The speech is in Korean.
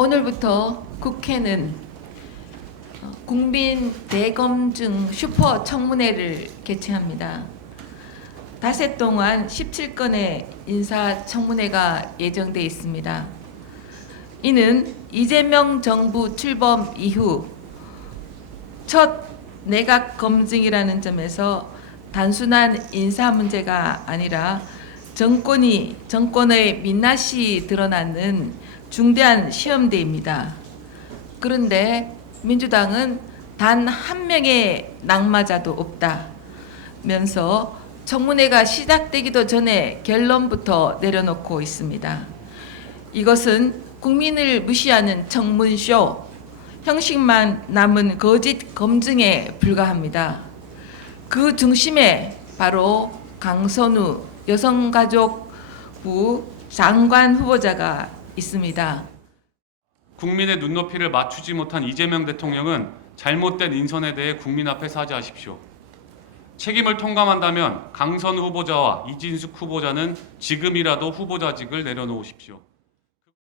오늘부터 국회는 어, 국민 대검증 슈퍼 청문회를 개최합니다. 닷새 동안 17건의 인사 청문회가 예정돼 있습니다. 이는 이재명 정부 출범 이후 첫 내각 검증이라는 점에서 단순한 인사 문제가 아니라 정권이 정권의 민낯이 드러나는 중대한 시험대입니다. 그런데 민주당은 단 한 명의 낙마자도 없다면서 청문회가 시작되기도 전에 결론부터 내려놓고 있습니다. 이것은 국민을 무시하는 청문쇼, 형식만 남은 거짓 검증에 불과합니다. 그 중심에 바로 강선우 여성가족부 장관 후보자가 있습니다. 국민의 눈높이를 맞추지 못한 이재명 대통령은 잘못된 인선에 대해 국민 앞에 사죄하십시오. 책임을 통감한다면 강선 후보자와 이진숙 후보자는 지금이라도 후보자직을 내려놓으십시오.